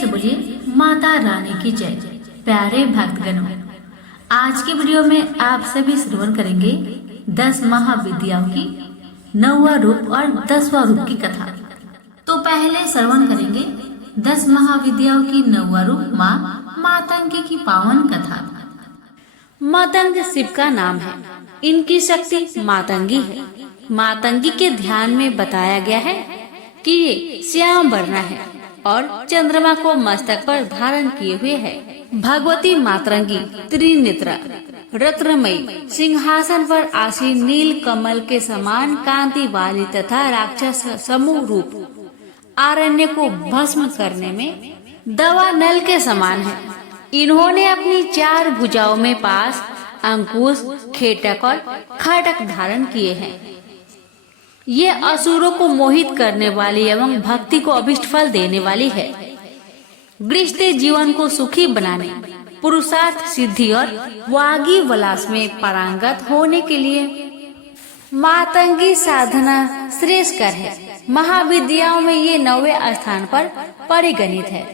से बोलिए माता रानी की जय। प्यारे भक्तगणों, आज की वीडियो में आप सभी श्रवण करेंगे 10 महाविद्याओं की 9वां रूप और 10वां रूप की कथा। तो पहले श्रवण करेंगे 10 महाविद्याओं की 9वां रूप माँ मातंगी की पावन कथा। मातंग शिव का नाम है। इनकी शक्ति मातंगी है। मातंगी के ध्यान में बताया गया है कि ये श्याम वर्ण है और चंद्रमा को मस्तक पर धारण किए हुए है। भगवती मातंगी त्रिनेत्रा, रत्नमयी, सिंहासन पर आसीन, नील कमल के समान कांति वाली तथा राक्षस समूह रूप, आरण्य को भस्म करने में दवा नल के समान है। इन्होंने अपनी 4 भुजाओं में पास, अंकुश, खेटक और खटक धारण किए हैं। ये असुरों को मोहित करने वाली एवं भक्ति को अभिष्ट फल देने वाली है। गृहस्थ जीवन को सुखी बनाने, पुरुषार्थ सिद्धि और वागी विलास में पारंगत होने के लिए मातंगी साधना श्रेष्ठकर है। महाविद्याओं में ये 9वें स्थान पर परिगणित है।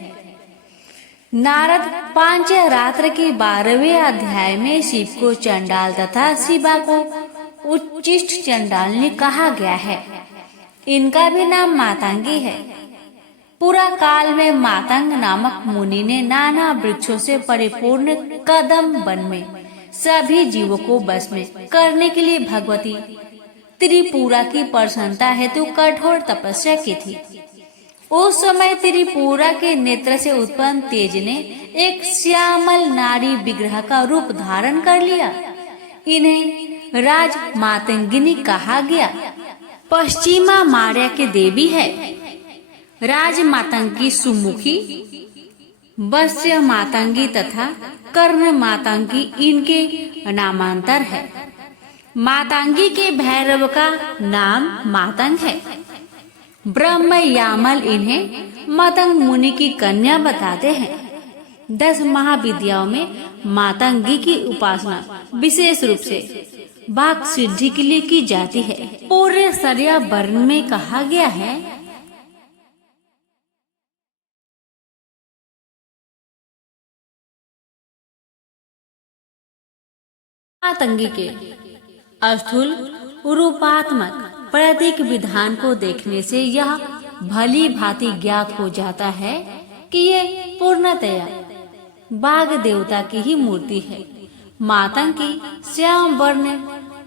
नारद पांचरात्र के 12वें अध्याय में शिव को चंडाल तथा शिवा को उच्चिष्ट चंडालनी कहा गया है। इनका भी नाम मातंगी है। पूरा काल में मातंग नामक मुनि ने नाना वृक्षों से परिपूर्ण कदम वन में सभी जीवों को बस में करने के लिए भगवती त्रिपुरा की प्रसन्नता हेतु कठोर तपस्या की थी। उस समय त्रिपुरा के नेत्र से उत्पन्न तेज ने एक श्यामल नारी विग्रह का रूप धारण कर लिया। इन्हें राज मातंगिनी कहा गया। पश्चिमा मार्या के देवी है। राज मातंगी सुमुखी, वत्स्य मातंगी तथा कर्ण मातंगी इनके नामांतर है। मातंगी के भैरव का नाम मातंग है। ब्रह्म यामल इन्हें मातंग मुनि की कन्या बताते हैं। 10 महाविद्याओं में मातंगी की उपासना विशेष रूप से वाक सिद्धि के लिए की जाती है। पूरे सरिया वर्ण में कहा गया है, मातंगी के स्थूल रूपात्मक प्रतीक विधान को देखने से यह भली भांति ज्ञात हो जाता है कि ये पूर्णतया बाघ देवता की ही मूर्ति है। मातंगी श्याम वर्ण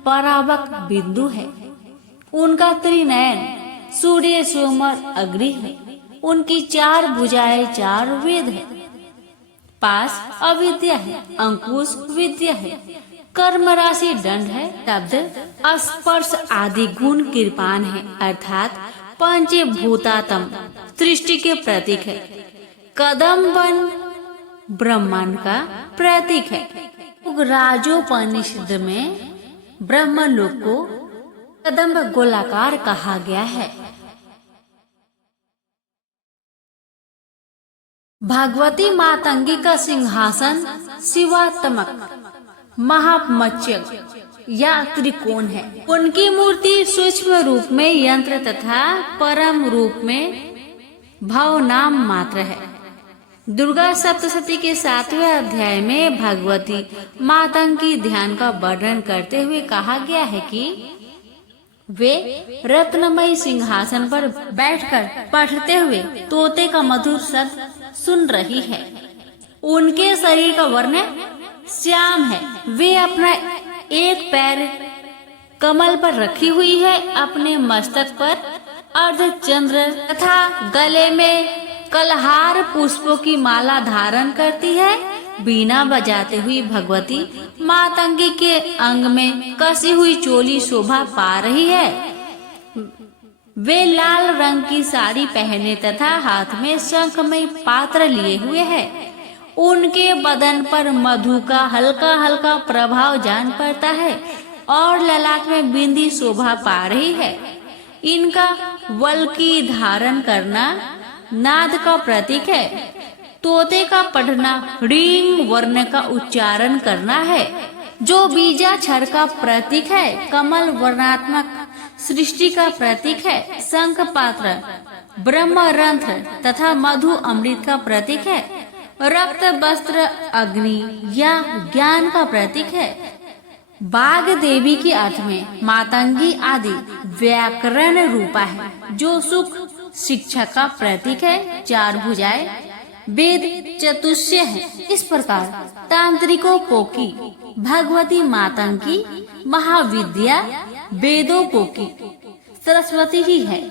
परावक बिंदु है। उनका त्रिनयन सूर्य सोमर अग्नि है। उनकी 4 भुजाएं 4 वेद है। पास अविद्या है। अंकुश विद्या है। कर्म राशि दंड है। शब्द स्पर्श आदि गुण कृपान है, अर्थात पंचभूतात्म सृष्टि के प्रतीक है। कदम वन ब्रह्मांड का प्रतीक है। राजोपनिषद में ब्रह्मलोक को कदम्ब गोलाकार कहा गया है। भगवती मातंगी का सिंहासन शिवात्मक महामत्स्य या त्रिकोण है। उनकी मूर्ति सूक्ष्म रूप में यंत्र तथा परम रूप में भाव नाम मात्र है। दुर्गा सप्तशती के 7वें अध्याय में भगवती मातंगी ध्यान का वर्णन करते हुए कहा गया है कि वे रत्नमयी सिंहासन पर बैठकर पढ़ते हुए तोते का मधुर शब्द सुन रही है। उनके शरीर का वर्ण श्याम है। वे अपना एक पैर कमल पर रखी हुई है। अपने मस्तक पर अर्धचंद्र तथा गले में कलहार पुष्पों की माला धारण करती है। बीना बजाते हुई भगवती मातंगी के अंग में कसी हुई चोली शोभा पा रही है। वे लाल रंग की साड़ी पहने तथा हाथ में शंखमय पात्र लिए हुए हैं। उनके बदन पर मधु का हल्का हल्का प्रभाव जान पड़ता है और ललाट में बिंदी शोभा पा रही है। इनका वल्की धारण करना नाद का प्रतीक है। तोते का पढ़ना ऋंग वर्ण का उच्चारण करना है, जो बीजाक्षर का प्रतीक है। कमल वर्णात्मक सृष्टि का प्रतीक है। शंख पात्र ब्रह्मरंध्र तथा मधु अमृत का प्रतीक है। रक्त वस्त्र अग्नि या ज्ञान का प्रतीक है। बाघ देवी की अर्थ में मातंगी आदि व्याकरण रूपा है, जो सुख शिक्षा का प्रतीक है। चार भुजाएं वेद चतुष्य है। इस प्रकार तांत्रिकों को की भगवती मातंगी महाविद्या वेदों को की सरस्वती ही है।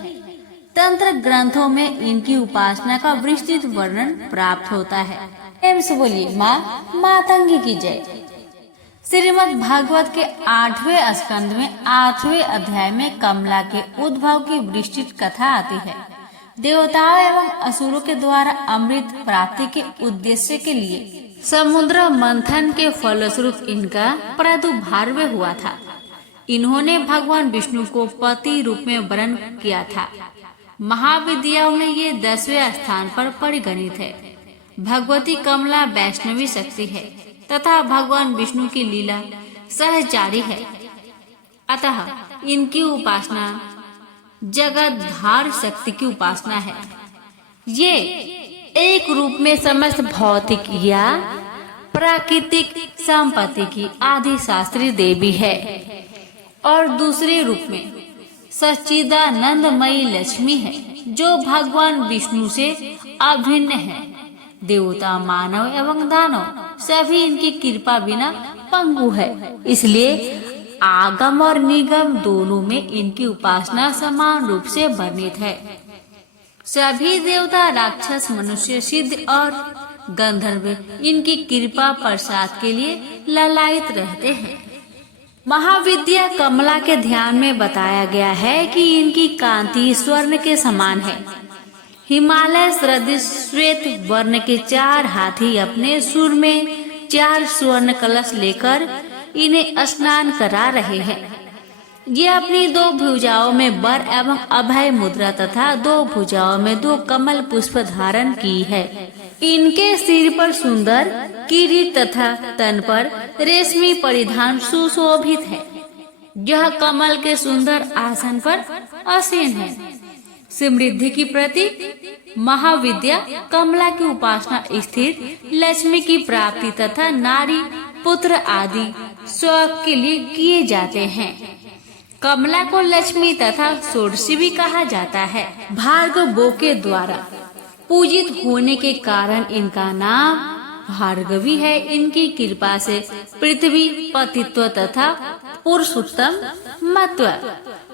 तंत्र ग्रंथों में इनकी उपासना का विस्तृत वर्णन प्राप्त होता है। प्रेम से बोलिए माँ मातंगी की जय। श्रीमद् भागवत के 8वें स्कंद में 8वें अध्याय में कमला के उद्भव की विस्तृत कथा आती है। देवताओं एवं असुरों के द्वारा अमृत प्राप्ति के उद्देश्य के लिए समुद्र मंथन के फलस्वरूप इनका प्रादुर्भाव हुआ था। इन्होंने भगवान विष्णु को पति रूप में वर्ण किया था। महाविद्याओं में ये 10वें स्थान पर परिगणित है। भगवती कमला वैष्णवी शक्ति है तथा भगवान विष्णु की लीला सहचारी है। अतः इनकी उपासना जगतधार शक्ति की उपासना है। ये एक रूप में समस्त भौतिक या प्राकृतिक संपत्ति की आदि शास्त्री देवी है और दूसरे रूप में सच्चिदानंदमयी लक्ष्मी है, जो भगवान विष्णु से अभिन्न है। देवता मानव एवं दानव सभी इनकी कृपा बिना पंगु है। इसलिए आगम और निगम दोनों में इनकी उपासना समान रूप से वर्णित है। सभी देवता राक्षस मनुष्य सिद्ध और गंधर्व इनकी कृपा प्रसाद के लिए ललायित रहते हैं। महाविद्या कमला के ध्यान में बताया गया है कि इनकी कांति स्वर्ण के समान है। हिमालय सदृश श्वेत वर्ण के 4 हाथी अपने सुर में 4 स्वर्ण कलश लेकर इन्हें स्नान करा रहे हैं। ये अपनी 2 भुजाओं में वर एवं अभय मुद्रा तथा 2 भुजाओं में 2 कमल पुष्प धारण की है। इनके सिर पर सुंदर किरीट तथा तन पर रेशमी परिधान सुशोभित है। यह कमल के सुंदर आसन पर आसीन है। समृद्धि की प्रतीक महाविद्या कमला की उपासना स्थिर लक्ष्मी की प्राप्ति तथा नारी पुत्र आदि शौक के लिए किए जाते हैं। कमला को लक्ष्मी तथा षोडशी भी कहा जाता है। भार्गवों के द्वारा पूजित होने के कारण इनका नाम भार्गवी है। इनकी कृपा से पृथ्वी पतित्व तथा पुरुषोत्तम महत्व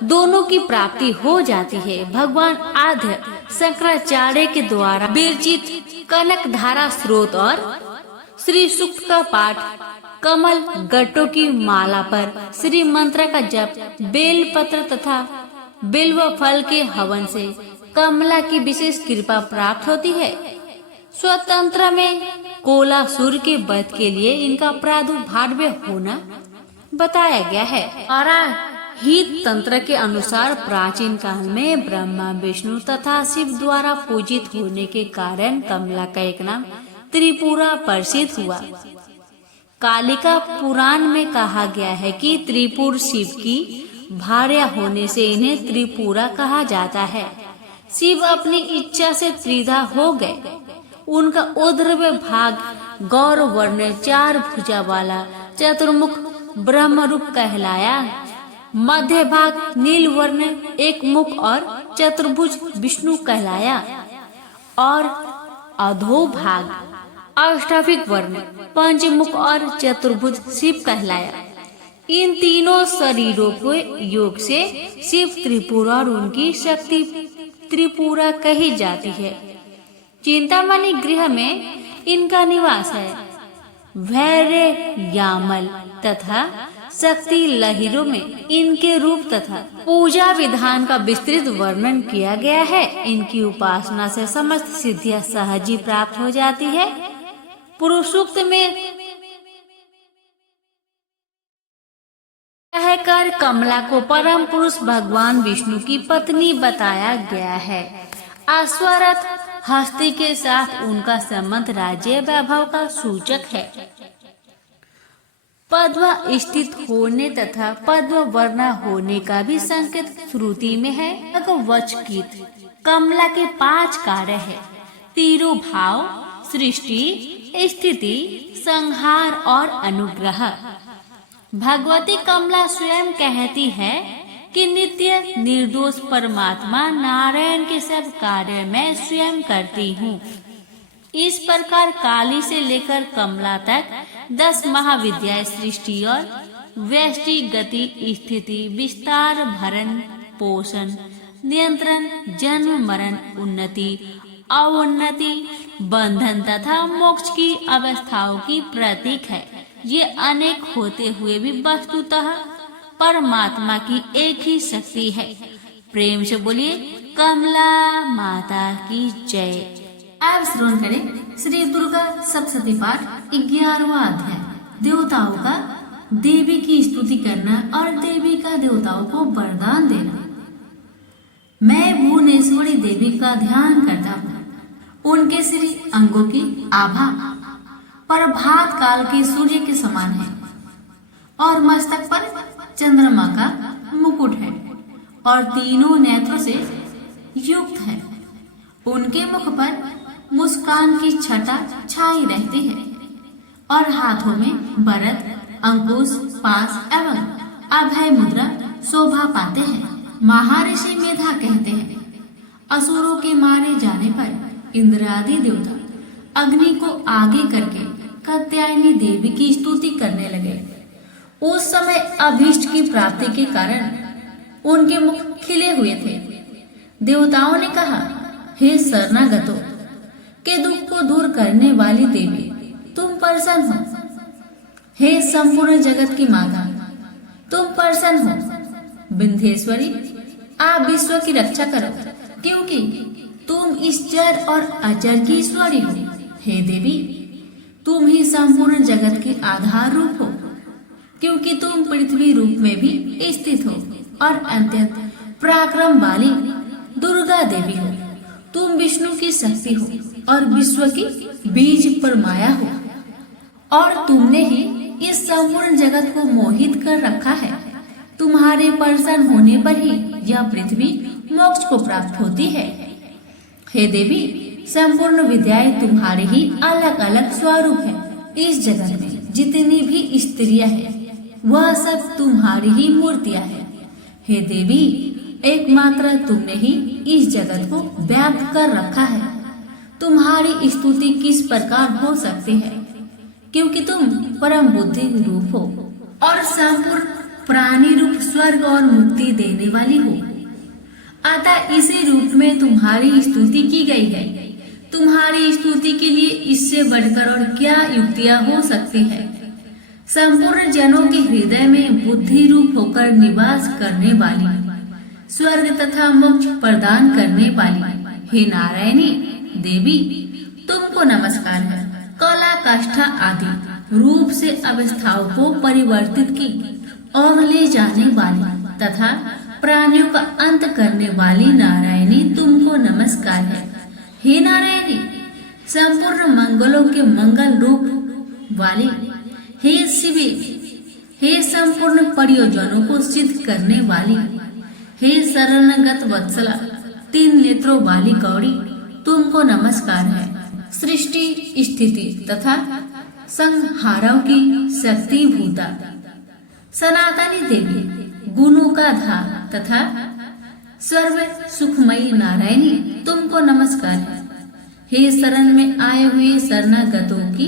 दोनों की प्राप्ति हो जाती है। भगवान आद्य शंकराचार्य के द्वारा विरचित कनक धारा स्रोत और श्री सूक्त का पाठ, कमल गट्टों की माला पर श्री मंत्र का जप, बेल पत्र तथा बिल्व फल के हवन से कमला की विशेष कृपा प्राप्त होती है। स्वतंत्र में कोलासुर के वध के लिए इनका प्रादुर्भाव होना बताया गया है। हित तंत्र के अनुसार प्राचीन काल में ब्रह्मा विष्णु तथा शिव द्वारा पूजित होने के कारण कमला का एक नाम त्रिपुरा प्रसिद्ध हुआ। कालिका पुराण में कहा गया है कि त्रिपुर शिव की भार्या होने से इन्हें त्रिपुरा कहा जाता है। शिव अपनी इच्छा से त्रिधा हो गए। उनका ऊर्ध्व भाग गौर वर्ण 4 भुजा वाला चतुर्मुख ब्रह्म रूप कहलाया। मध्य भाग नील वर्ण 1 मुख और चतुर्भुज विष्णु कहलाया और अधो भाग अष्टाभिक वर्ण 5 मुख और चतुर्भुज शिव कहलाया। इन तीनों शरीरों के योग से शिव त्रिपुरा और उनकी शक्ति त्रिपुरा कही जाती है। चिंतामणि गृह में इनका निवास है। भैर्य यामल तथा शक्ति लहरों में इनके रूप तथा पूजा विधान का विस्तृत वर्णन किया गया है। इनकी उपासना से समस्त सिद्धियां सहज ही प्राप्त हो जाती है। पुरुषोक्त में कहकर कमला को परम पुरुष भगवान विष्णु की पत्नी बताया गया है। अश्वरथ हस्ती के साथ उनका संबंध राज्य वैभव का सूचक है। पद्म स्थित होने तथा पद्म वर्ण होने का भी संकेत श्रुति में है। वचकित कमला के 5 कार्य है। तिरुभाव, सृष्टि, स्थिति, संहार और अनुग्रह। भगवती कमला स्वयं कहती है कि नित्य निर्दोष परमात्मा नारायण के सब कार्य मैं स्वयं करती हूँ। इस प्रकार काली से लेकर कमला तक 10 महाविद्याएं सृष्टि और व्यष्टि, गति, स्थिति, विस्तार, भरण पोषण, नियंत्रण, जन्म मरण, उन्नति, अवोन्नति, बंधन तथा मोक्ष की अवस्थाओं की प्रतीक है। ये अनेक होते हुए भी वस्तुतः परमात्मा की एक ही शक्ति है। प्रेम से बोलिए कमला माता की जय। अब श्रवण करें श्री दुर्गा सप्तशती पाठ 11वां अध्याय, देवताओं का देवी की स्तुति करना और देवी का देवताओं को वरदान देना। मैं भुवनेश्वरी देवी का ध्यान करता हूँ। उनके श्री अंगों की आभा प्रभात काल के सूर्य के समान है और मस्तक पर चंद्रमा का मुकुट है और तीनों नेत्रों से युक्त है। उनके मुख पर मुस्कान की छटा छाई रहती है और हाथों में वरद, अंकुश, पास एवं अभय मुद्रा शोभा पाते हैं। महर्षि मेधा कहते हैं, असुरों के मारे जाने पर इंद्रादि देवता अग्नि को आगे करके कात्यायनी देवी की स्तुति करने लगे। उस समय अभीष्ट की प्राप्ति के कारण उनके मुख खिले हुए थे। देवताओं ने कहा, हे शरणागतों के दुख को दूर करने वाली देवी, तुम प्रसन्न हो। हे संपूर्ण जगत की माता, तुम प्रसन्न हो। विंध्येश्वरी, आप विश्व की रक्षा करो, क्योंकि तुम इस जड़ और अजर की ईश्वरी हो। हे देवी, तुम ही संपूर्ण जगत के आधार रूप हो, क्योंकि तुम पृथ्वी रूप में भी स्थित हो और अत्यंत पराक्रम वाली दुर्गा देवी हो। तुम विष्णु की शक्ति हो और विश्व की बीज पर माया हो और तुमने ही इस संपूर्ण जगत को मोहित कर रखा है। तुम्हारे प्रसन्न होने पर ही यह पृथ्वी मोक्ष को प्राप्त होती है। हे देवी, संपूर्ण विद्याएं तुम्हारे ही अलग अलग स्वरूप है। इस जगत में जितनी भी स्त्रियां हैं, वह सब तुम्हारी ही मूर्तियां हैं। हे देवी, एकमात्र तुमने ही इस जगत को व्याप्त कर रखा है। तुम्हारी स्तुति किस प्रकार हो सकती है, क्योंकि तुम परम बुद्धि रूप हो और संपूर्ण प्राणी रूप स्वर्ग और मुक्ति देने वाली हो। अतः इसी रूप में तुम्हारी स्तुति की गई है। तुम्हारी स्तुति के लिए इससे बढ़कर और क्या युक्तियां हो सकती है। संपूर्ण जनों के हृदय में बुद्धि रूप होकर निवास करने वाली, स्वर्ग तथा मोक्ष प्रदान करने वाली हे नारायणी देवी, तुमको नमस्कार है। कला, काष्ठा आदि रूप से अवस्थाओं को परिवर्तित की और ले जाने वाली तथा प्राणियों का अंत करने वाली नारायणी, तुमको नमस्कार है। हे नारायणी, संपूर्ण मंगलों के मंगल रूप वाली हे शिवी, हे संपूर्ण प्रयोजनों को सिद्ध करने वाली हे शरणगत वत्सला, 3 नेत्रों वाली गौरी, तुमको नमस्कार है। सृष्टि, स्थिति तथा संहारों की शक्ति भूता सनातनी देवी, गुणों का धार तथा सर्व सुखमयी नारायणी, तुमको नमस्कार है। हे शरण में आए हुए शरणागतों की,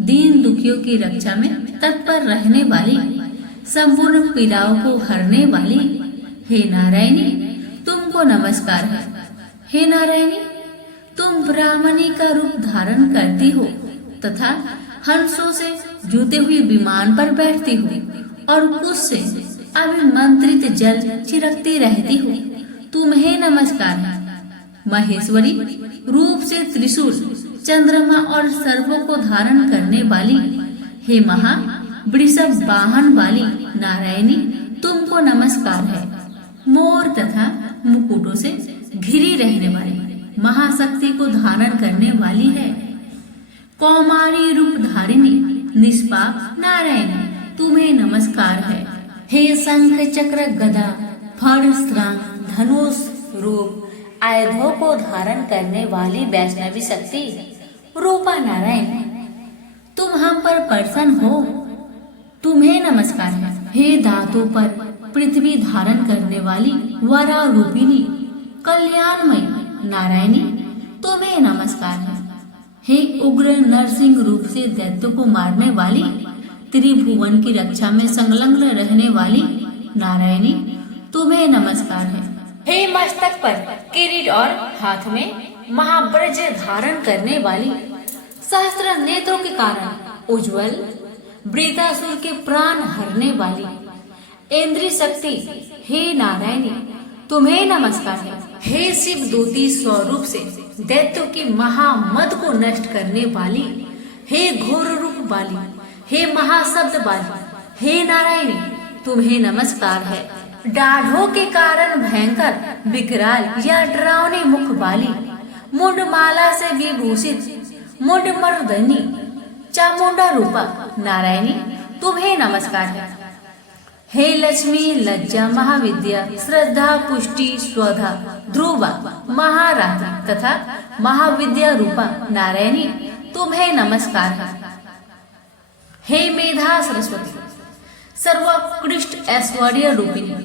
दीन दुखियों की रक्षा में तत्पर रहने वाली, संपूर्ण पीड़ाओं को हरने वाली हे नारायणी, तुमको नमस्कार है। हे नारायणी, तुम ब्राह्मणी का रूप धारण करती हो तथा हंसों से जूते हुए विमान पर बैठती हो और कुछ से अभिमंत्रित जल छिड़कती रहती हो। तुम्हें नमस्कार है। महेश्वरी, रूप से त्रिशूल, चंद्रमा और सर्पों को धारण करने वाली हे महा वृषभ वाहन वाली नारायणी, तुमको नमस्कार है। मोर तथा मुकुटों से घिरी रहने वाली महाशक्ति को धारण करने वाली है। कौमारी रूप धारिणी निष्पाप नारायणी, तुम्हें नमस्कार है। हे शंख चक्र गदा फर श्रांग धनुष रूप आयुधों को धारण करने वाली वैष्णवी शक्ति रूपा नारायण, तुम हम पर प्रसन्न हो, तुम्हें नमस्कार है। हे धातु पर पृथ्वी धारण करने वाली वरा रूपिणी कल्याणमयी नारायणी, तुम्हें नमस्कार है। हे उग्र नरसिंह रूप से दैत्य को मारने वाली, त्रिभुवन की रक्षा में संलग्न रहने वाली नारायणी, तुम्हें नमस्कार है। हे मस्तक पर किरीट और हाथ में महाब्रज धारण करने वाली, सहस्त्र नेत्रों के कारण उज्जवल, वृतासुर के प्राण हरने वाली इंद्रिय शक्ति, हे नारायणी, तुम्हें नमस्कार है। हे शिव दूती स्वरूप से दैत्यों की महामद को नष्ट करने वाली, हे घोर रूप वाली, हे महाशब्द वाली, हे नारायणी, तुम्हें नमस्कार है। दाढ़ों के कारण भयंकर, विकराल या डरावनी मुख वाली, मुंडमाला से विभूषित मुंड मर्दनी चामुंडा रूपा नारायणी, तुम्हें नमस्कार है। हे लक्ष्मी, लज्जा, महाविद्या, श्रद्धा, पुष्टि, स्वधा, ध्रुवा, महारात्रि तथा महाविद्या रूपा नारायणी, तुम्हें नमस्कार है। हे मेधा सरस्वती, सर्वोत्कृष्ट ऐश्वर्य रूपिणी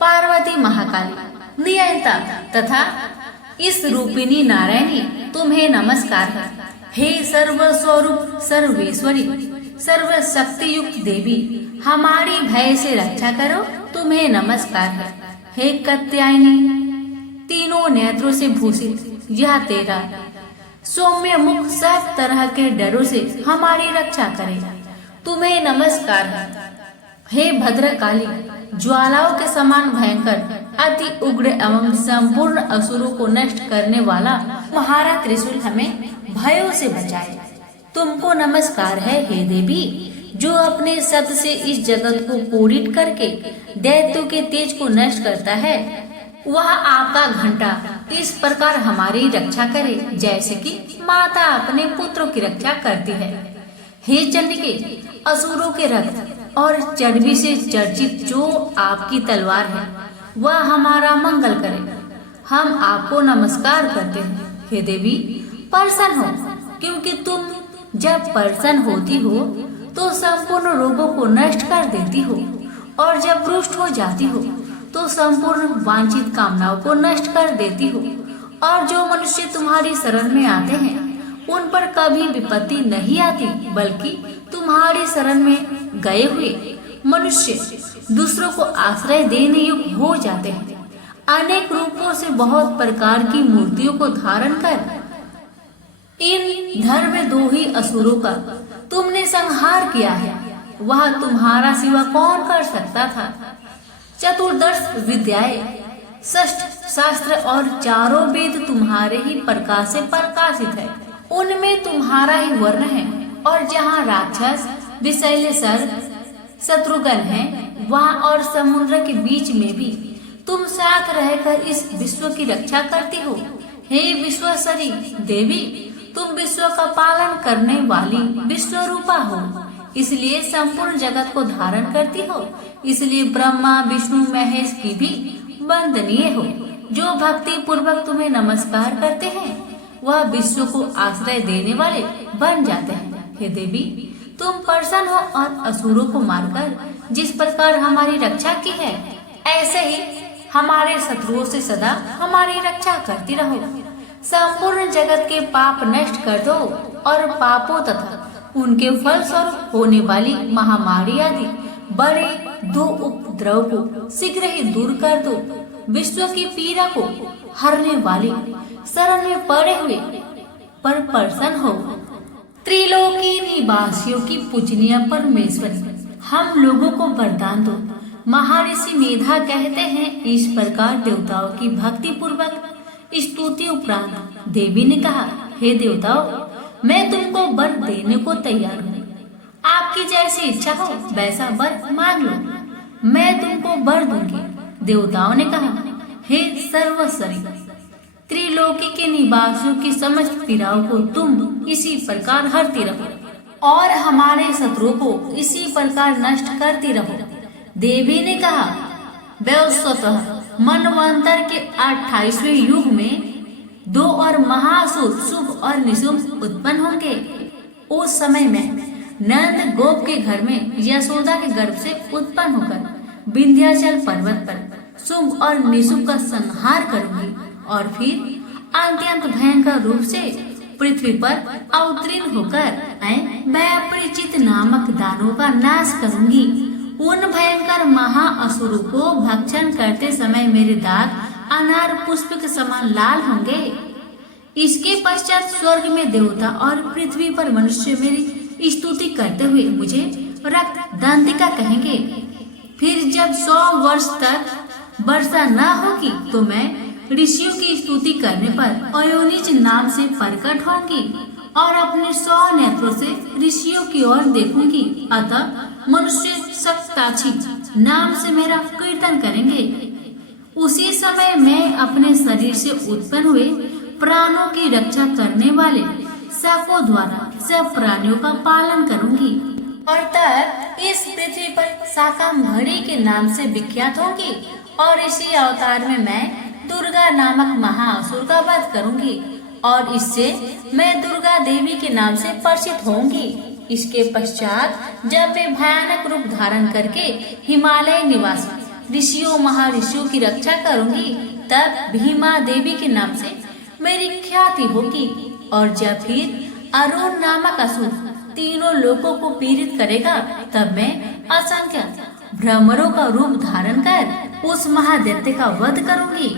पार्वती महाकाली नियंता तथा इस रूपिणी नारायणी, तुम्हें नमस्कार है। हे सर्व स्वरूप सर्वेश्वरी सर्वशक्ति युक्त देवी, हमारी भय से रक्षा करो, तुम्हें नमस्कार है। हे कात्यायनी, तीनों नेत्रों से भूषित यह तेरा सौम्य मुख सब तरह के डरों से हमारी रक्षा करे, तुम्हें नमस्कार है। हे भद्रकाली, ज्वालाओं के समान भयंकर, अति उग्र एवं संपूर्ण असुरों को नष्ट करने वाला तुम्हारा त्रिशूल हमें भयों से बचाए, तुमको नमस्कार है। हे देवी, जो अपने शब्द से इस जगत को पूरित करके दैत्यों के तेज को नष्ट करता है, वह आपका घंटा इस प्रकार हमारी रक्षा करे जैसे कि माता अपने पुत्रों की रक्षा करती है। हे चंडिके, असुरों के रथ और चर्बी से चर्चित जो आपकी तलवार है, वह हमारा मंगल करे, हम आपको नमस्कार करते हैं। हे देवी, प्रसन्न हो, क्योंकि तुम जब प्रसन्न होती हो तो संपूर्ण रोगों को नष्ट कर देती हो, और जब रुष्ट हो जाती हो तो संपूर्ण वांछित कामनाओं को नष्ट कर देती हो। और जो मनुष्य तुम्हारी शरण में आते हैं उन पर कभी विपत्ति नहीं आती, बल्कि तुम्हारी शरण में गए हुए मनुष्य दूसरों को आश्रय देने योग्य हो जाते हैं। अनेक रूपों से बहुत प्रकार की मूर्तियों को धारण कर इन धर्म दो ही असुरों का तुमने संहार किया है, वह तुम्हारा सिवा कौन कर सकता था। चतुर्दश विद्याएं, षष्ठ शास्त्र और चारों वेद तुम्हारे ही प्रकाश से प्रकाशित है, उनमें तुम्हारा ही वर्ण है। और जहाँ राक्षस विषैले सर्प शत्रुघ्न है, वहाँ और समुद्र के बीच में भी तुम साथ रहकर इस विश्व की रक्षा करती हो। हे विश्वसरी देवी, तुम विश्व का पालन करने वाली विश्व रूपा हो, इसलिए संपूर्ण जगत को धारण करती हो। इसलिए ब्रह्मा विष्णु महेश की भी वंदनीय हो। जो भक्ति पूर्वक तुम्हें नमस्कार करते हैं वह विश्व को आश्रय देने वाले बन जाते हैं। हे देवी, तुम प्रसन्न हो और असुरों को मारकर जिस प्रकार हमारी रक्षा की है, ऐसे ही हमारे शत्रुओं से सदा हमारी रक्षा करती रहो। संपूर्ण जगत के पाप नष्ट कर दो और पापों तथा उनके फल स्वरूप होने वाली महामारी आदि बड़े दो उपद्रव को शीघ्र ही दूर कर दो। विश्व की पीड़ा को हरने वाली शरण में पड़े हुए पर प्रसन्न हो। त्रिलोकी निवासियों की पूजनीय परमेश्वरी, हम लोगों को वरदान दो। महर्षि मेधा कहते हैं, इस प्रकार देवताओं की भक्ति पूर्वक स्तुति उपरांत देवी ने कहा, हे देवताओं, मैं तुमको वर देने को तैयार हूँ। आपकी जैसी इच्छा हो वैसा वर मांग लो, मैं तुमको वर दूंगी। देवताओं ने कहा, हे सर्वश्री, त्रिलोकी के निवासियों की समस्त पीड़ाओं को तुम इसी प्रकार हरती रहो और हमारे शत्रुओं को इसी प्रकार नष्ट करती रहो। देवी ने कहा, वैवस्वतः मनवंतर के 28वें युग में 2 और महासुर शुभ और निशुभ उत्पन्न होंगे। उस समय में नंद गोप के घर में यशोदा के गर्भ से उत्पन्न होकर विंध्याचल पर्वत पर शुभ और निशुभ का संहार करूंगी और फिर अत्यंत भयंकर रूप से पृथ्वी पर अवतीर्ण होकर मैं अपरिचित नामक दानों का नाश करूंगी। उन भयंकर महाअसुरों को भक्षण करते समय मेरे दांत अनार पुष्प के समान लाल होंगे। इसके पश्चात स्वर्ग में देवता और पृथ्वी पर मनुष्य मेरी स्तुति करते हुए मुझे रक्त दंतिका कहेंगे। फिर जब 100 वर्ष तक वर्षा न होगी तो मैं ऋषियों की स्तुति करने पर अयोनिज नाम से प्रकट होंगी और अपने 100 नेत्रों से ऋषियों की ओर देखूंगी। अतः मनुष्य सप्ताक्षी नाम से मेरा कीर्तन करेंगे। उसी समय मैं अपने शरीर से उत्पन्न हुए प्राणों की रक्षा करने वाले शाकों द्वारा सब प्राणियों का पालन करूंगी और तब इस पृथ्वी पर शाकंभरी के नाम से विख्यात होंगी और इसी अवतार में मैं दुर्गा नामक महाअसुर का वध करूंगी और इससे मैं दुर्गा देवी के नाम से प्रसिद्ध होंगी। इसके पश्चात जब वे भयानक रूप धारण करके हिमालय निवासी ऋषियों महाऋषियों की रक्षा करूंगी तब भीमा देवी के नाम से मेरी ख्याति होगी और जब फिर अरुण नामक असुर तीनों लोगों को पीड़ित करेगा तब मैं असंख्य भ्रमरों का रूप धारण कर उस महादैत्य का वध करूंगी।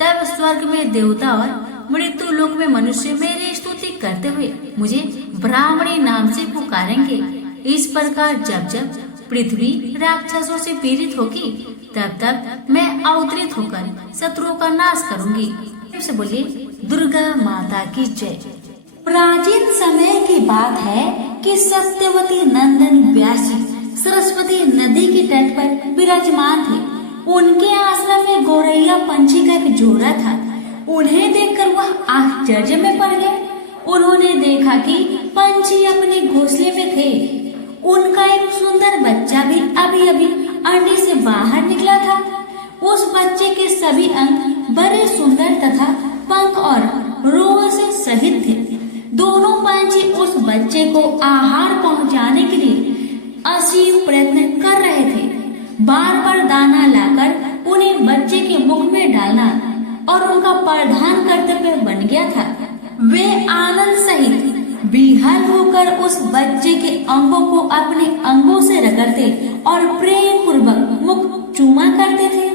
तब स्वर्ग में देवता और मृत्यु लोक में मनुष्य मेरी स्तुति करते हुए मुझे ब्राह्मणी नाम से पुकारेंगे। इस प्रकार जब जब पृथ्वी राक्षसों से पीड़ित होगी तब तब मैं अवतरित होकर शत्रुओं का नाश करूंगी। से बोलिए दुर्गा माता की जय। प्राचीन समय की बात है कि सत्यवती नंदन व्यास जी सरस्वती नदी के तट पर विराजमान थे। उनके आश्रम में गौरैया पंछी का एक जोड़ा था। उन्हें देखकर वह आश्चर्य में पड़ गए। उन्होंने देखा कि पंछी अपने घोंसले में थे। उनका एक सुंदर बच्चा भी अभी अभी अंडे से बाहर निकला था। उस बच्चे के सभी अंग बड़े सुंदर तथा पंख और रोह से सहित थे। दोनों पंछी उस बच्चे को आहार पहुंचाने के लिए असीम प्रयत्न कर रहे थे। बार बार दाना लाकर उन्हें बच्चे के मुख में डालना और उनका प्रधान कर्तव्य बन गया था। वे आनंद सहित विह्वल होकर उस बच्चे के अंगों को अपने अंगों से रगड़ते और प्रेम पूर्वक मुख चूमा करते थे।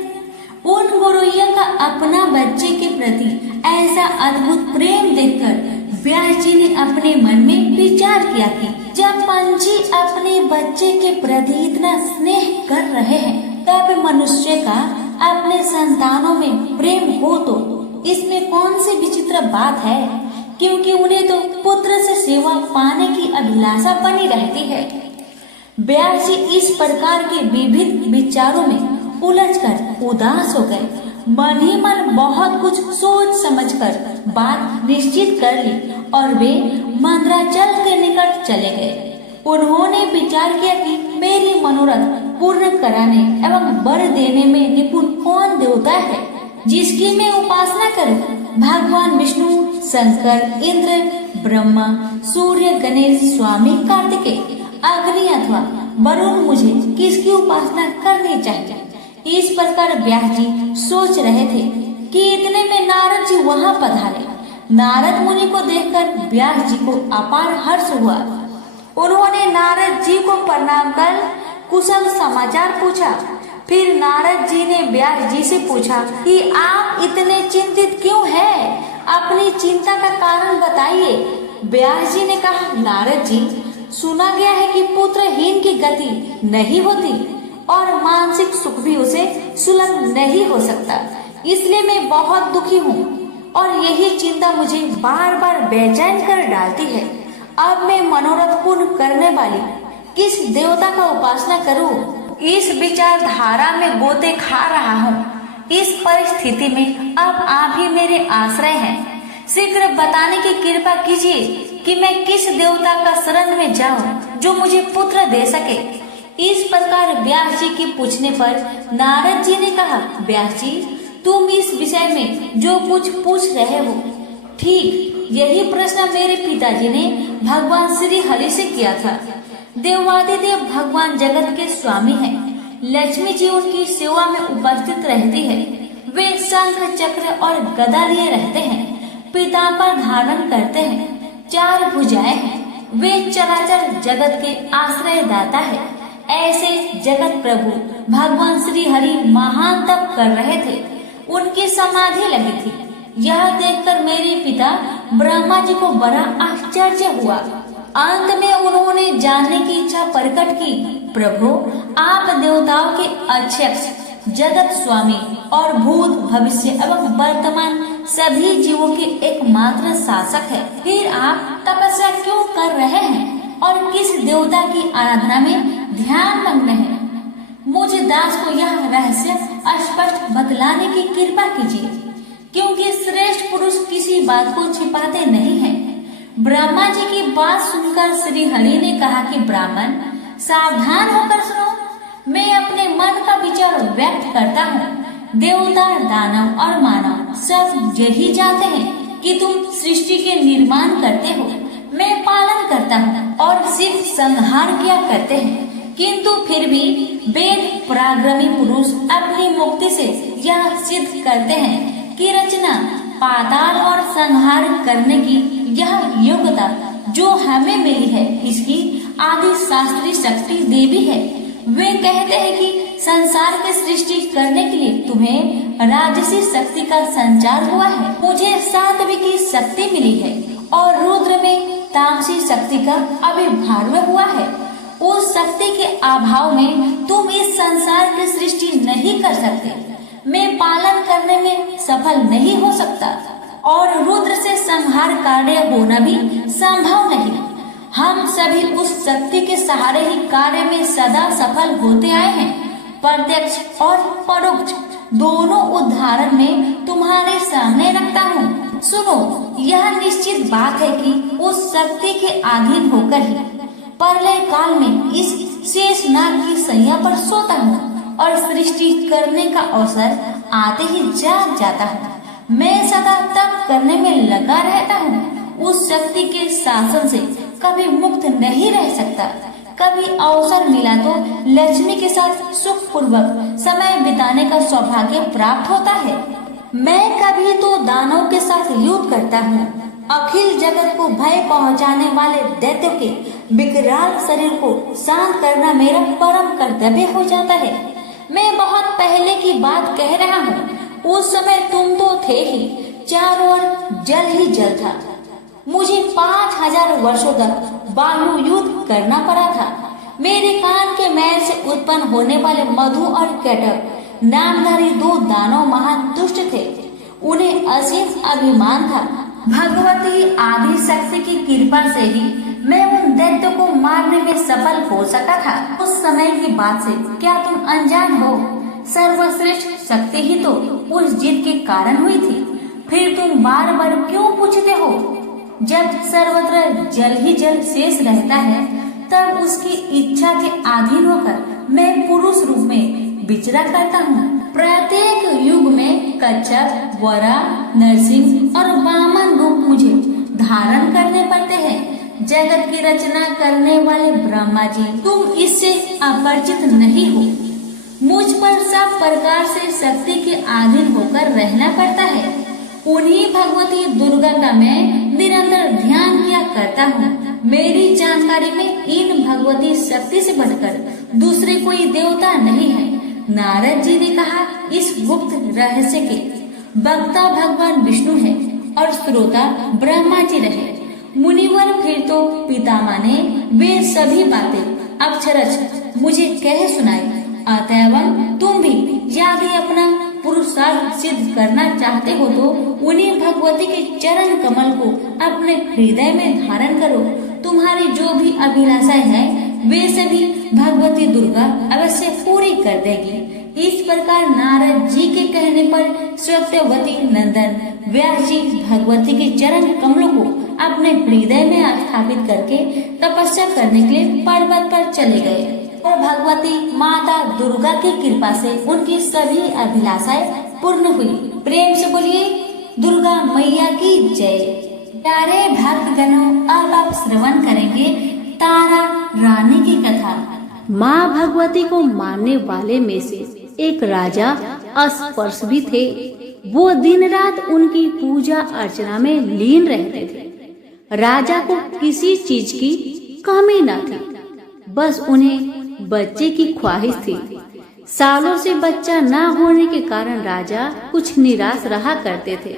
उन गौरैया का अपना बच्चे के प्रति ऐसा अद्भुत प्रेम देखकर व्यास जी ने अपने मन में विचार किया कि जब पंछी अपने बच्चे के प्रति इतना स्नेह कर रहे हैं तब मनुष्य का अपने संतानों में प्रेम हो तो इसमें कौन सी विचित्र बात है, क्योंकि उन्हें तो पुत्र से सेवा पाने की अभिलाषा बनी रहती है। व्यास जी इस प्रकार के विविध विचारों में उलझकर उदास हो गए। मन ही मन बहुत कुछ सोच समझकर बात निश्चित कर ली और वे मंदराचल के निकट चले गए। उन्होंने विचार किया कि मेरी मनोरथ पूर्ण कराने एवं वर देने में निपुण कौन देवता है जिसकी मैं उपासना करूं। भगवान विष्णु, शंकर, इंद्र, ब्रह्मा, सूर्य, गणेश, स्वामी कार्तिकेय, अग्नि अथवा वरुण, मुझे किसकी उपासना करनी चाहिए। इस प्रकार व्यास जी सोच रहे थे कि इतने में नारद जी वहां पधारे। नारद मुनि को देखकर व्यास जी को अपार हर्ष हुआ। उन्होंने नारद जी को प्रणाम कर कुशल समाचार पूछा। फिर नारद जी ने व्यास जी से पूछा कि आप इतने चिंतित क्यों हैं? अपनी चिंता का कारण बताइए। व्यास जी ने कहा, नारद जी, सुना गया है कि पुत्रहीन की गति नहीं होती और मानसिक सुख भी उसे सुलभ नहीं हो सकता। इसलिए मैं बहुत दुखी हूँ और यही चिंता मुझे बार बार बेचैन कर डालती है। अब मैं मनोरथ पूर्ण करने वाली किस देवता का उपासना करूँ? इस विचारधारा में गोते खा रहा हूँ। इस परिस्थिति में अब आप ही मेरे आश्रय हैं। शीघ्र बताने की कृपा कीजिए कि मैं किस देवता का शरण में जाऊं जो मुझे पुत्र दे सके। इस प्रकार व्यास जी के पूछने पर नारद जी ने कहा, व्यास जी, तुम इस विषय में जो कुछ पूछ रहे हो, ठीक यही प्रश्न मेरे पिताजी ने भगवान श्री हरि से किया था। देवादिदेव भगवान जगत के स्वामी हैं। लक्ष्मी जी उनकी सेवा में उपस्थित रहती है। वे शंख चक्र और गदा लिए रहते हैं। पीताम्बर धारण करते हैं। 4 भुजाएं हैं। वे चराचर जगत के आश्रय दाता है। ऐसे जगत प्रभु भगवान श्री हरि महान तप कर रहे थे। उनकी समाधि लगी थी। यह देखकर मेरे पिता ब्रह्मा जी को बड़ा आश्चर्य हुआ। अंत में उन्होंने जानने की इच्छा प्रकट की, प्रभु, आप देवताओं के अध्यक्ष, जगत स्वामी और भूत भविष्य एवं वर्तमान सभी जीवों के एकमात्र शासक है। फिर आप तपस्या क्यों कर रहे हैं और किस देवता की आराधना में ध्यान मग्न है? मुझे दास को यह रहस्य स्पष्ट बतलाने की कृपा कीजिए, क्योंकि श्रेष्ठ पुरुष किसी बात को छिपाते नहीं हैं। ब्रह्मा जी की बात सुनकर श्री हरि ने कहा कि ब्राह्मण, सावधान होकर सुनो। मैं अपने मन का विचार व्यक्त करता हूँ। देवता, दानव और मानव सब यही जानते हैं कि तुम सृष्टि के निर्माण करते हो। मैं पालन करता हूँ और सिर्फ संहार किया करते हैं, किंतु फिर भी वेद पराक्रमी पुरुष अपनी मुक्ति से यह सिद्ध करते हैं कि रचना, पाताल और संहार करने की यह योग्यता जो हमें मिली है, इसकी आदि शास्त्रीय शक्ति देवी है। वे कहते हैं कि संसार की सृष्टि करने के लिए तुम्हें राजसी शक्ति का संचार हुआ है। मुझे सात्विक की शक्ति मिली है और रुद्र में तामसी शक्ति का आविर्भाव हुआ है। उस शक्ति के अभाव में तुम इस संसार की सृष्टि नहीं कर सकते। मैं पालन करने में सफल नहीं हो सकता और रुद्र से संहार कार्य होना भी संभव नहीं। हम सभी उस शक्ति के सहारे ही कार्य में सदा सफल होते आए हैं। प्रत्यक्ष और परोक्ष दोनों उदाहरण में तुम्हारे सामने रखता हूँ। सुनो, यह निश्चित बात है कि उस शक्ति के अधीन होकर ही प्रलय काल में इस शेषनाग की सैया पर सोता हूँ और सृष्टि करने का अवसर आते ही जाग जाता हूँ। मैं सदा तप करने में लगा रहता हूँ। उस शक्ति के शासन से कभी मुक्त नहीं रह सकता। कभी अवसर मिला तो लक्ष्मी के साथ सुख पूर्वक समय बिताने का सौभाग्य प्राप्त होता है। मैं कभी तो दानव के साथ युद्ध करता हूँ। अखिल जगत को भय पहुँचाने वाले दैत्यों के विकराल शरीर को शांत करना मेरा परम कर्तव्य हो जाता है। मैं बहुत पहले की बात कह रहा हूँ। उस समय तुम तो थे ही, चारों ओर जल ही जल था। मुझे 5000 वर्षों तक वायु युद्ध करना पड़ा था। मेरे कान के मैल से उत्पन्न होने वाले मधु और कैटक नामधारी 2 दानव महान दुष्ट थे। उन्हें असीम अभिमान था। भगवती आदि शक्ति की कृपा से ही मैं उन दैत्यों को मारने में सफल हो सका था। उस समय की बात से क्या तुम अनजान हो? सर्वश्रेष्ठ शक्ति ही तो उस जीत के कारण हुई थी। फिर तुम बार बार क्यों पूछते हो? जब सर्वत्र जल ही जल शेष रहता है, तब उसकी इच्छा के अधीन होकर मैं पुरुष रूप में विचरा करता हूँ। प्रत्येक युग में कच्छप, वरा, नरसिंह और वामन रूप मुझे धारण करने पड़ते हैं। जगत की रचना करने वाले ब्रह्मा जी, तुम इससे अपरिचित नहीं हो। मुझ पर सब प्रकार से शक्ति के अधीन होकर रहना पड़ता है। उन्हीं भगवती दुर्गा का मैं निरंतर ध्यान किया करता हूँ। मेरी जानकारी में इन भगवती शक्ति से बढ़कर दूसरे कोई देवता नहीं है। नारद जी ने कहा, इस गुप्त रहस्य के वक्ता भगवान विष्णु है और श्रोता ब्रह्मा जी रहे। मुनिवर फिर तो पितामह ने वे सभी बातें अक्षरश मुझे कह सुनाई। अतएव तुम भी यदि अपना पुरुषार्थ सिद्ध करना चाहते हो तो उन्हीं भगवती के चरण कमल को अपने हृदय में धारण करो। तुम्हारी जो भी अभिलाषाएं हैं वे सभी भगवती दुर्गा अवश्य पूरी कर देगी। इस प्रकार नारद जी के कहने पर सत्यवती नंदन व्यास जी भगवती के चरण कमलों को अपने हृदय में स्थापित करके तपस्या करने के लिए पर्वत पर चले गए। और भगवती माता दुर्गा की कृपा से उनकी सभी अभिलाषाएं पूर्ण हुई। प्रेम से बोलिए दुर्गा मैया की जय। प्यारे भक्तगणों, अब आप श्रवण करेंगे तारा रानी की कथा। माँ भगवती को मानने वाले में से एक राजा अस्पर्श भी थे। वो दिन रात उनकी पूजा अर्चना में लीन रहते थे। राजा को किसी चीज की कमी न थी, बस उन्हें बच्चे की ख्वाहिश थी। सालों से बच्चा न होने के कारण राजा कुछ निराश रहा करते थे।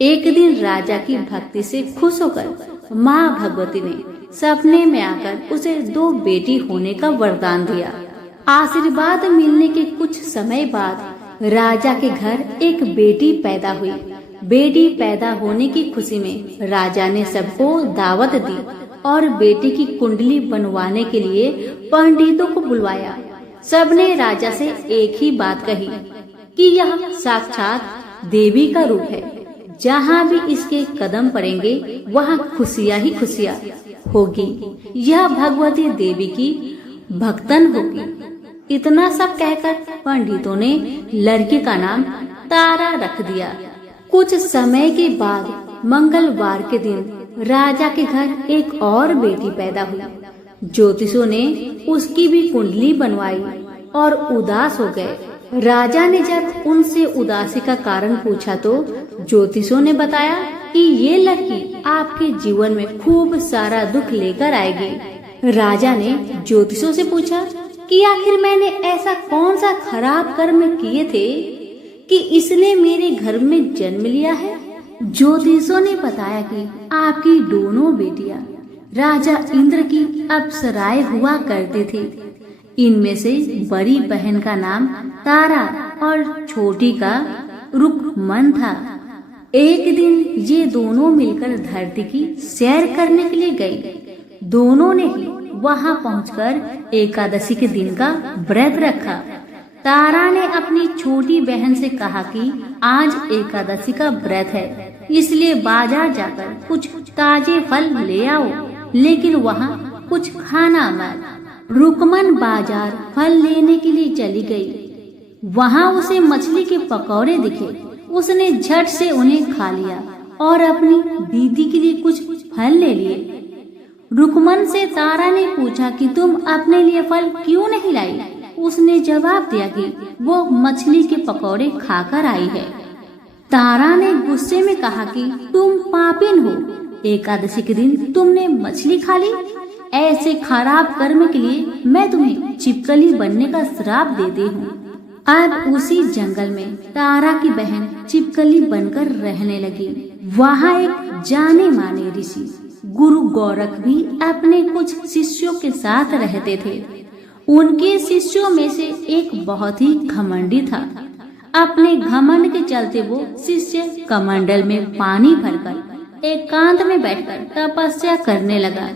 एक दिन राजा की भक्ति से खुश होकर माँ भगवती ने सपने में आकर उसे 2 बेटी होने का वरदान दिया। आशीर्वाद मिलने के कुछ समय बाद राजा के घर एक बेटी पैदा हुई। बेटी पैदा होने की खुशी में राजा ने सबको दावत दी और बेटी की कुंडली बनवाने के लिए पंडितों को बुलवाया। सबने राजा से एक ही बात कही कि यह साक्षात देवी का रूप है। जहाँ भी इसके कदम पड़ेंगे वहाँ खुशियाँ ही खुशियाँ होगी। यह भगवती देवी की भक्तन होगी। इतना सब कहकर पंडितों ने लड़की का नाम तारा रख दिया। कुछ समय के बाद मंगलवार के दिन राजा के घर एक और बेटी पैदा हुई। ज्योतिषों ने उसकी भी कुंडली बनवाई और उदास हो गए। राजा ने जब उनसे उदासी का कारण पूछा तो ज्योतिषों ने बताया कि ये लड़की आपके जीवन में खूब सारा दुख लेकर आएगी। राजा ने ज्योतिषों से पूछा कि आखिर मैंने ऐसा कौन सा खराब कर्म किए थे कि इसने मेरे घर में जन्म लिया है। ज्योतिषों ने बताया कि आपकी दोनों बेटियां राजा इंद्र की अप्सराएं हुआ करती थी। इनमें से बड़ी बहन का नाम तारा और छोटी का रुकमन था। एक दिन ये दोनों मिलकर धरती की सैर करने के लिए गए। दोनों ने ही वहां पहुंचकर एकादशी के दिन का व्रत रखा। तारा ने अपनी छोटी बहन से कहा कि आज एकादशी का व्रत है, इसलिए बाजार जाकर कुछ ताजे फल ले आओ, लेकिन वहाँ कुछ खाना मत। रुकमन बाजार फल लेने के लिए चली गई। वहाँ उसे मछली के पकौड़े दिखे। उसने झट से उन्हें खा लिया और अपनी दीदी के लिए कुछ फल ले लिए। रुकमन से तारा ने पूछा कि तुम अपने लिए फल क्यों नहीं लाई। उसने जवाब दिया कि वो मछली के पकौड़े खाकर आई है। तारा ने गुस्से में कहा कि तुम पापिन हो, एकादशी के दिन तुमने मछली खा ली। ऐसे खराब कर्म के लिए मैं तुम्हें छिपकली बनने का श्राप देती हूँ। अब उसी जंगल में तारा की बहन छिपकली बनकर रहने लगी। वहाँ एक जाने माने ऋषि गुरु गोरख भी अपने कुछ शिष्यों के साथ रहते थे। उनके शिष्यों में से एक बहुत ही घमंडी था। अपने घमंड के चलते वो शिष्य कमंडल में पानी भरकर एकांत में बैठकर तपस्या करने लगा।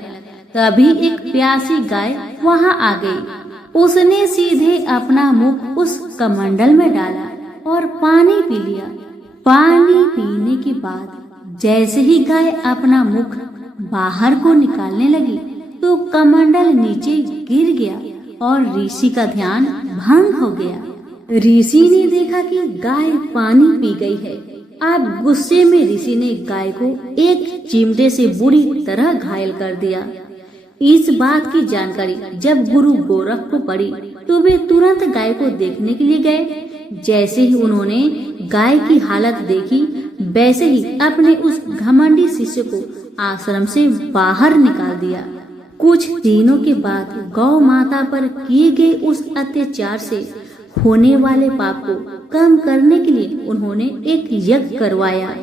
तभी एक प्यासी गाय वहां आ गई। उसने सीधे अपना मुख उस कमंडल में डाला और पानी पी लिया। पानी पीने के बाद जैसे ही गाय अपना मुख बाहर को निकालने लगी तो कमंडल नीचे गिर गया और ऋषि का ध्यान भंग हो गया। ऋषि ने देखा कि गाय पानी पी गई है। अब गुस्से में ऋषि ने गाय को एक चिमटे से बुरी तरह घायल कर दिया। इस बात की जानकारी जब गुरु गोरख को पड़ी तो वे तुरंत गाय को देखने के लिए गए। जैसे ही उन्होंने गाय की हालत देखी, वैसे ही अपने उस घमंडी शिष्य को आश्रम से बाहर निकाल दिया। कुछ दिनों के बाद गौ माता पर किए गए उस अत्याचार से होने वाले पाप को कम करने के लिए उन्होंने एक यज्ञ करवाया।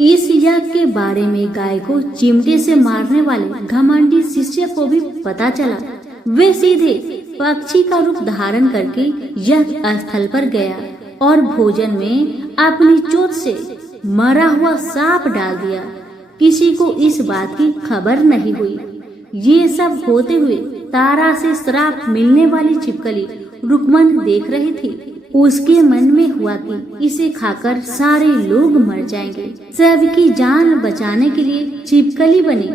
इस यज्ञ के बारे में गाय को चिमटे से मारने वाले घमंडी शिष्य को भी पता चला। वे सीधे पक्षी का रूप धारण करके यज्ञ स्थल पर गया और भोजन में अपनी चोट से मरा हुआ सांप डाल दिया। किसी को इस बात की खबर नहीं हुई। ये सब होते हुए तारा से श्राप मिलने वाली छिपकली रुकमन देख रही थी। उसके मन में हुआ कि इसे खाकर सारे लोग मर जाएंगे। सबकी जान बचाने के लिए छिपकली बनी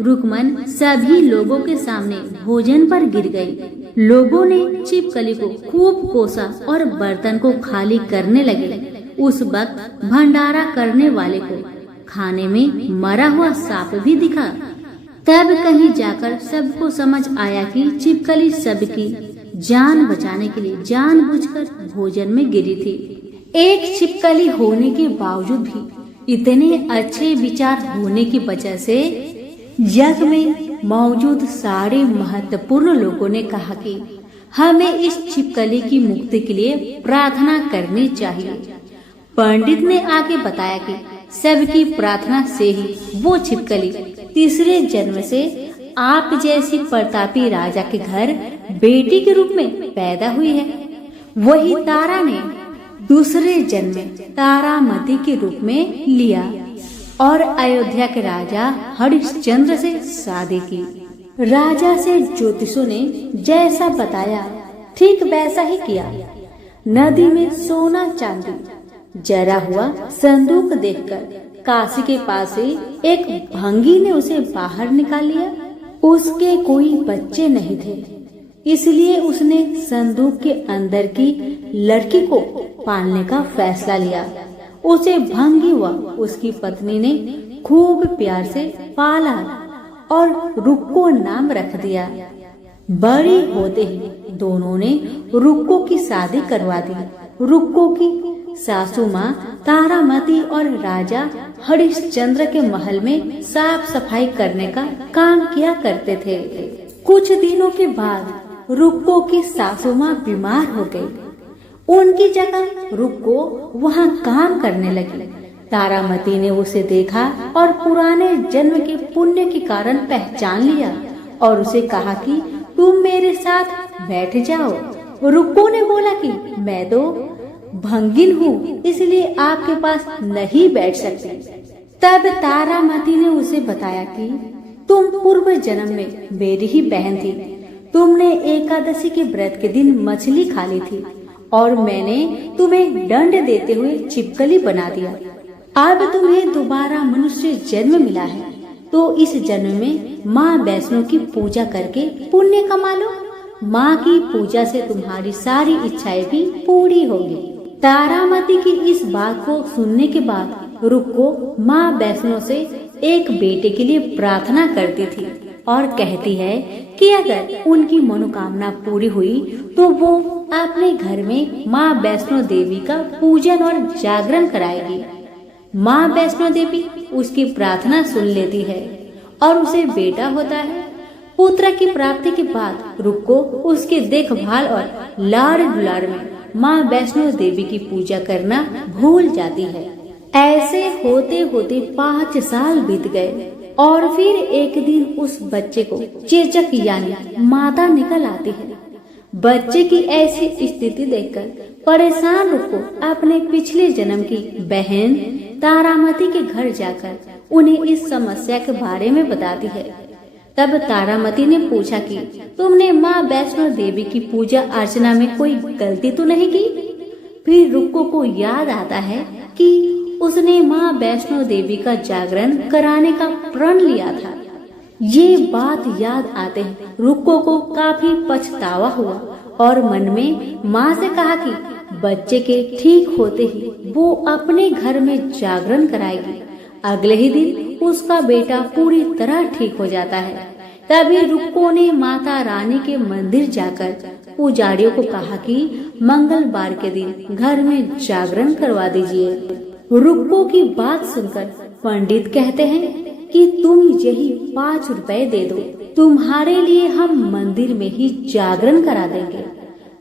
रुकमन सभी लोगों के सामने भोजन पर गिर गई। लोगों ने छिपकली को खूब कोसा और बर्तन को खाली करने लगे। उस वक्त भंडारा करने वाले को खाने में मरा हुआ सांप भी दिखा। तब कहीं जाकर सबको समझ आया कि छिपकली सबकी जान बचाने के लिए जानबूझकर भोजन में गिरी थी। एक छिपकली होने के बावजूद भी इतने अच्छे विचार होने की वजह से जग में मौजूद सारे महत्वपूर्ण लोगों ने कहा कि हमें इस छिपकली की मुक्ति के लिए प्रार्थना करनी चाहिए। पंडित ने आगे बताया कि सबकी प्रार्थना से ही वो छिपकली तीसरे जन्म से आप जैसी प्रतापी राजा के घर बेटी के रूप में पैदा हुई है। वही तारा ने दूसरे जन्म में तारामती के रूप में लिया और अयोध्या के राजा हरिश्चंद्र से शादी की। राजा से ज्योतिषों ने जैसा बताया ठीक वैसा ही किया। नदी में सोना चांदी जरा हुआ संदूक देखकर काशी के पास से एक भंगी ने उसे बाहर निकाल लिया। उसके कोई बच्चे नहीं थे, इसलिए उसने संदूक के अंदर की लड़की को पालने का फैसला लिया। उसे भंगी व उसकी पत्नी ने खूब प्यार से पाला और रुक्को नाम रख दिया। बड़ी होते ही दोनों ने रुक्को की शादी करवा दी। रुक्को की सासू माँ तारामती और राजा हरिश्चंद्र के महल में साफ सफाई करने का काम किया करते थे। कुछ दिनों के बाद रुक्को की सासू माँ बीमार हो गई। उनकी जगह रुक्को वहाँ काम करने लगी। तारामती ने उसे देखा और पुराने जन्म के पुण्य के कारण पहचान लिया और उसे कहा कि तुम मेरे साथ बैठ जाओ। रुक्को ने बोला कि मैं तो भंगिन हूँ, इसलिए आपके पास नहीं बैठ सकती। तब तारामती ने उसे बताया कि तुम पूर्व जन्म में मेरी ही बहन थी। तुमने एकादशी के व्रत के दिन मछली खा ली थी और मैंने तुम्हें दंड देते हुए छिपकली बना दिया। अब तुम्हें दोबारा मनुष्य जन्म मिला है, तो इस जन्म में माँ वैष्णो की पूजा करके पुण्य कमा लो। माँ की पूजा से तुम्हारी सारी इच्छाएं भी पूरी होगी। तारामती की इस बात को सुनने के बाद रुक्को माँ वैष्णो से एक बेटे के लिए प्रार्थना करती थी और कहती है कि अगर उनकी मनोकामना पूरी हुई तो वो अपने घर में माँ वैष्णो देवी का पूजन और जागरण कराएगी। माँ वैष्णो देवी उसकी प्रार्थना सुन लेती है और उसे बेटा होता है। पुत्र की प्राप्ति के बाद रुक्को उसकी देखभाल और लाड़ दुलार में माँ वैष्णो देवी की पूजा करना भूल जाती है। ऐसे होते होते 5 साल बीत गए और फिर एक दिन उस बच्चे को चेचक यानी माता निकल आती है। बच्चे की ऐसी स्थिति देखकर परेशान रुक्को अपने पिछले जन्म की बहन तारामती के घर जाकर उन्हें इस समस्या के बारे में बताती है। तब तारामती ने पूछा कि तुमने माँ वैष्णो देवी की पूजा अर्चना में कोई गलती तो नहीं की? फिर रुक्को को याद आता है कि उसने माँ वैष्णो देवी का जागरण कराने का प्रण लिया था। ये बात याद आते ही रुक्को को काफी पछतावा हुआ और मन में माँ से कहा कि बच्चे के ठीक होते ही वो अपने घर में जागरण कराएगी। अगले ही दिन उसका बेटा पूरी तरह ठीक हो जाता है। तभी रुक्को ने माता रानी के मंदिर जाकर पुजारियों को कहा कि मंगलवार के दिन घर में जागरण करवा दीजिए। रुक्को की बात सुनकर पंडित कहते हैं कि तुम यही 5 रुपए दे दो, तुम्हारे लिए हम मंदिर में ही जागरण करा देंगे।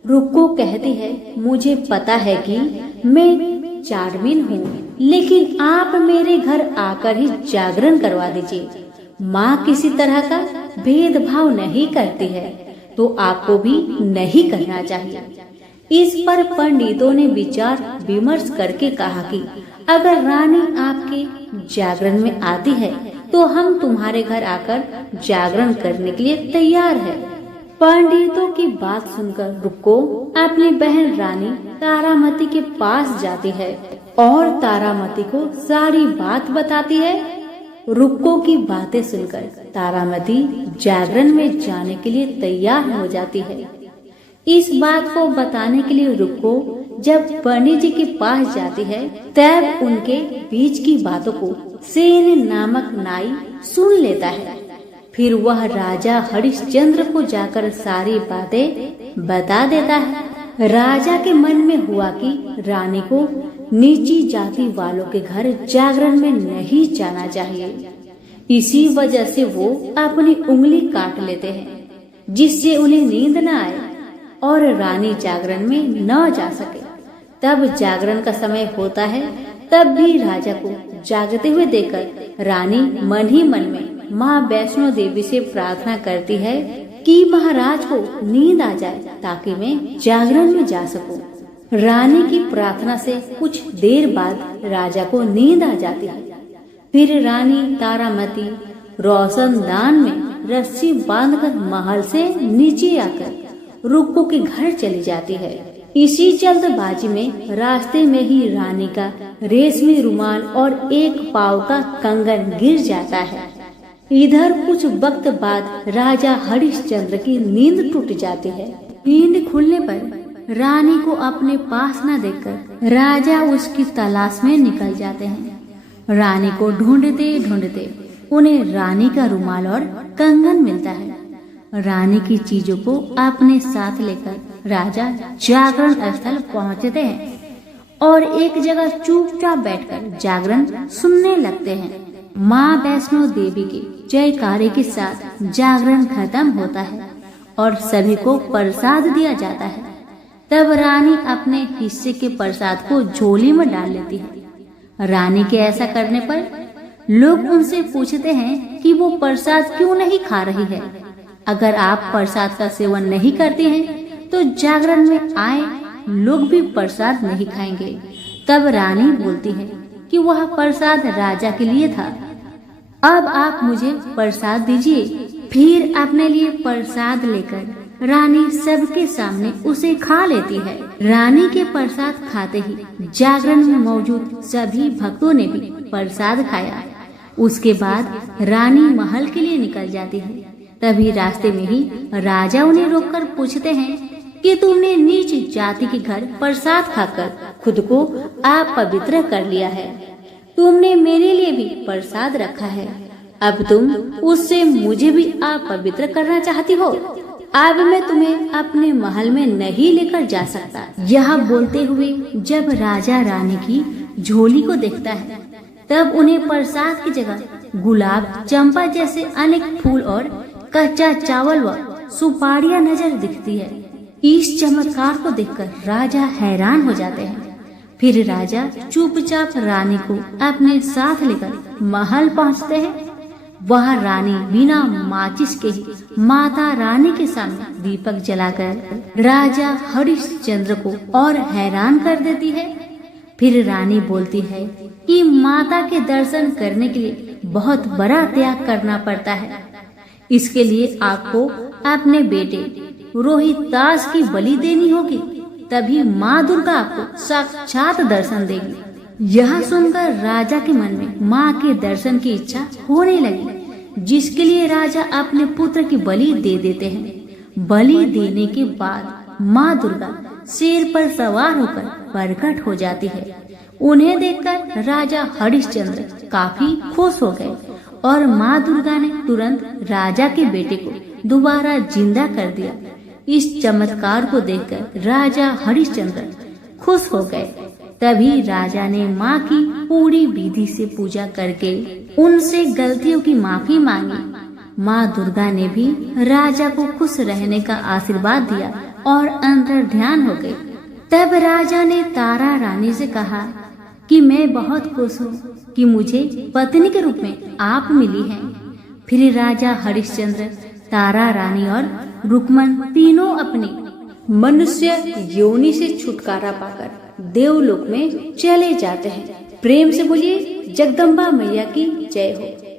रुक्को कहती है मुझे पता है कि मैं चार्मिन हूँ, लेकिन आप मेरे घर आकर ही जागरण करवा दीजिए। माँ किसी तरह का भेदभाव नहीं करती है, तो आपको भी नहीं करना चाहिए। इस पर पंडितों ने विचार विमर्श करके कहा कि अगर रानी आपके जागरण में आती है तो हम तुम्हारे घर आकर जागरण करने के लिए तैयार है। पंडितों की बात सुनकर रुक्को अपनी बहन रानी तारामती के पास जाती है और तारामती को सारी बात बताती है। रुक्को की बातें सुनकर तारामती जागरण में जाने के लिए तैयार हो जाती है। इस बात को बताने के लिए रुको जब पंडित जी के पास जाती है तब उनके बीच की बातों को सेन नामक नाई सुन लेता है। फिर वह राजा हरिश्चंद्र को जाकर सारी बातें बता देता है। राजा के मन में हुआ कि रानी को नीची जाति वालों के घर जागरण में नहीं जाना चाहिए। इसी वजह से वो अपनी उंगली काट लेते हैं जिससे उन्हें नींद न आए और रानी जागरण में न जा सके। तब जागरण का समय होता है, तब भी राजा को जागते हुए देखकर रानी मन ही मन में माँ वैष्णो देवी से प्रार्थना करती है कि महाराज को नींद आ जाए ताकि मैं जागरण में जा सकूं। रानी की प्रार्थना से कुछ देर बाद राजा को नींद आ जाती है। फिर रानी तारामती रोशनदान में रस्सी बांधकर महल से नीचे आकर रुक्को के घर चली जाती है। इसी जल्दबाजी में रास्ते में ही रानी का रेशमी रुमाल और एक पाव का कंगन गिर जाता है। इधर कुछ वक्त बाद राजा हरिश्चंद्र की नींद टूट जाती है। नींद खुलने पर रानी को अपने पास न देखकर राजा उसकी तलाश में निकल जाते हैं। रानी को ढूंढते ढूंढते उन्हें रानी का रुमाल और कंगन मिलता है। रानी की चीजों को अपने साथ लेकर राजा जागरण स्थल पहुंचते हैं और एक जगह चुपचाप बैठकर जागरण सुनने लगते हैं। माँ वैष्णो देवी के जयकारे के साथ जागरण खत्म होता है और सभी को प्रसाद दिया जाता है। तब रानी अपने हिस्से के प्रसाद को झोली में डाल लेती है। रानी के ऐसा करने पर लोग उनसे पूछते हैं कि वो प्रसाद क्यों नहीं खा रही है। अगर आप प्रसाद का सेवन नहीं करते हैं तो जागरण में आए लोग भी प्रसाद नहीं खाएंगे। तब रानी बोलती है कि वह प्रसाद राजा के लिए था, अब आप मुझे प्रसाद दीजिए। फिर अपने लिए प्रसाद लेकर रानी सबके सामने उसे खा लेती है। रानी के प्रसाद खाते ही जागरण में मौजूद सभी भक्तों ने भी प्रसाद खाया। उसके बाद रानी महल के लिए निकल जाती है। तभी रास्ते में ही राजा उन्हें रोककर पूछते हैं कि तुमने नीच जाति के घर प्रसाद खाकर खुद को अपवित्र कर लिया है। तुमने मेरे लिए भी प्रसाद रखा है, अब तुम उससे मुझे भी अपवित्र करना चाहती हो। अब मैं तुम्हें अपने महल में नहीं लेकर जा सकता। यह बोलते हुए जब राजा रानी की झोली को देखता है तब उन्हें प्रसाद की जगह गुलाब, चंपा जैसे अनेक फूल और कच्चा चावल व सुपारियां नजर दिखती है। इस चमत्कार को देखकर राजा हैरान हो जाते हैं। फिर राजा चुपचाप रानी को अपने साथ लेकर महल पहुंचते हैं। वह रानी बिना माचिस के ही माता रानी के सामने दीपक जलाकर राजा हरिश्चंद्र को और हैरान कर देती है। फिर रानी बोलती है कि माता के दर्शन करने के लिए बहुत बड़ा त्याग करना पड़ता है। इसके लिए आपको अपने बेटे रोहितास की बलि देनी होगी, तभी माँ दुर्गा आपको साक्षात दर्शन देगी। यह सुनकर राजा के मन में माँ के दर्शन की इच्छा होने लगी, जिसके लिए राजा अपने पुत्र की बलि दे देते हैं। बलि देने के बाद माँ दुर्गा शेर पर सवार होकर प्रकट हो जाती है। उन्हें देखकर राजा हरिश्चंद्र काफी खुश हो गए और माँ दुर्गा ने तुरंत राजा के बेटे को दोबारा जिंदा कर दिया। इस चमत्कार को देखकर राजा हरिश्चंद्र खुश हो गए। तभी राजा ने माँ की पूरी विधि से पूजा करके उनसे गलतियों की माफी मांगी। माँ दुर्गा ने भी राजा को खुश रहने का आशीर्वाद दिया और अंतर ध्यान हो गई। तब राजा ने तारा रानी से कहा कि मैं बहुत खुश हूँ कि मुझे पत्नी के रूप में आप मिली हैं। फिर राजा हरिश्चंद्र, तारा रानी और रुक्मन तीनों अपनी मनुष्य योनि से छुटकारा पाकर देवलोक में चले जाते हैं। प्रेम से बोलिए जगदम्बा मैया की जय हो।